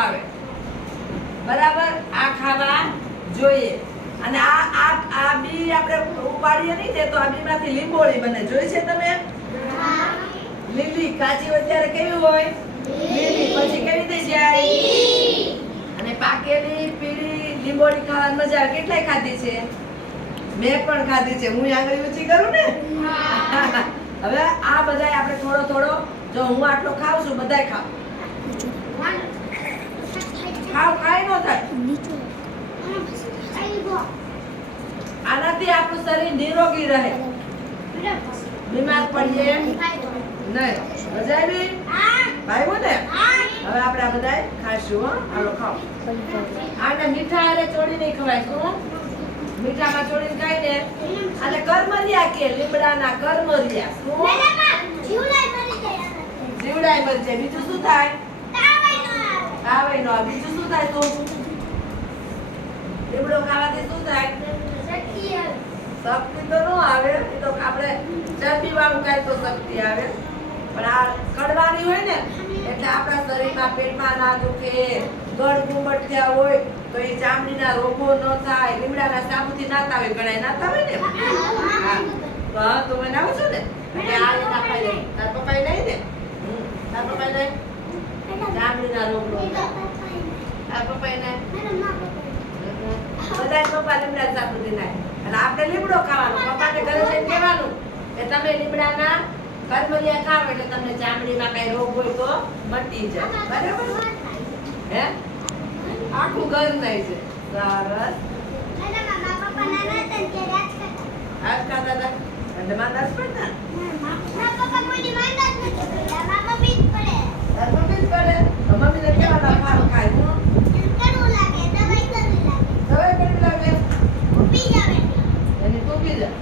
આવે. બરાબર, આ ખાવા જોઈએ. અને આ બી આપણે ઉપાડીએ નહીં ને તો આ બીમાંથી લીંબોળી બને. જોઈ છે તમે? લીલી કાચી હોય ત્યારે કેવી હોય? લીલી. પછી કેવી થઈ જાય? અને પાકેલી પીળી લીંબોળી ખાવાની મજા આવે. કેટલાય ખાધી છે? મેં પણ ખાધી છે. હું આંગળી ઊંચી કરું ને. હવે આ બધાય આપણે થોડો થોડો, જો હું આટલો ખાઉં છું, બધાય ખાવ. ખાઈ નો થાય. આનાથી આપણું શરીર નિરોગી રહે, બીમાર પડીએ નહીં. મજા આવી? ભાઈઓ ને હવે આપણે આ બધાય ખાશું. હો, હાલો ખાઓ. આને મીઠા હારે ચોળી નહીં ખવાય. શું મીઠામાં ચોળીને ખાય ને અને કરમરિયા કે લીમડાના કરમરિયા. જીવડાય મરી જાય. બીજું શું થાય? તાવય નો આવે. બીજું શું થાય? તો લીમડો ખાવાથી શું થાય? શક્તિ તો નો આવે. એ તો આપણે ચરબી વાળું ખાય તો શક્તિ આવે. પણ આ કડવાની હોય ને એટલે આપણા શરીરમાં પેટમાં ના દુખે, ગળ ગુમટ થયા હોય તો એ ચામડીના રોગો ન થાય. લીમડાના સાબુથી નાતા હોય, ઘણા નાતા હોય ને. હા તો મને આવું છું ને એટલે આ ના ખાઈ લે. તાર પપ્પાએ નહીં ને? તાર પપ્પાએ નહીં? ચામડીના રોગ નો થાય. તાર પપ્પાએ નહીં? બધા પપ્પા લીમડા સાબુથી નાખે. અને આપણે લીમડો ખાવાનો. પપ્પાને ઘરે જઈને કહેવાનું કે તમે લીમડાના કરમરિયા ખાવ એટલે તમને ચામડીમાં કઈ રોગ હોય તો મટી જાય. બરાબર? હે આખું ઘર નહીં છે. સરસ. આજ ખાતા હતા એટલે માંદા જ પડતા. મમ્મી જ પડે. મમ્મીને કેવા ખાવ ખાય? દવાઈ કરવી લાગે. એની તું પી જા.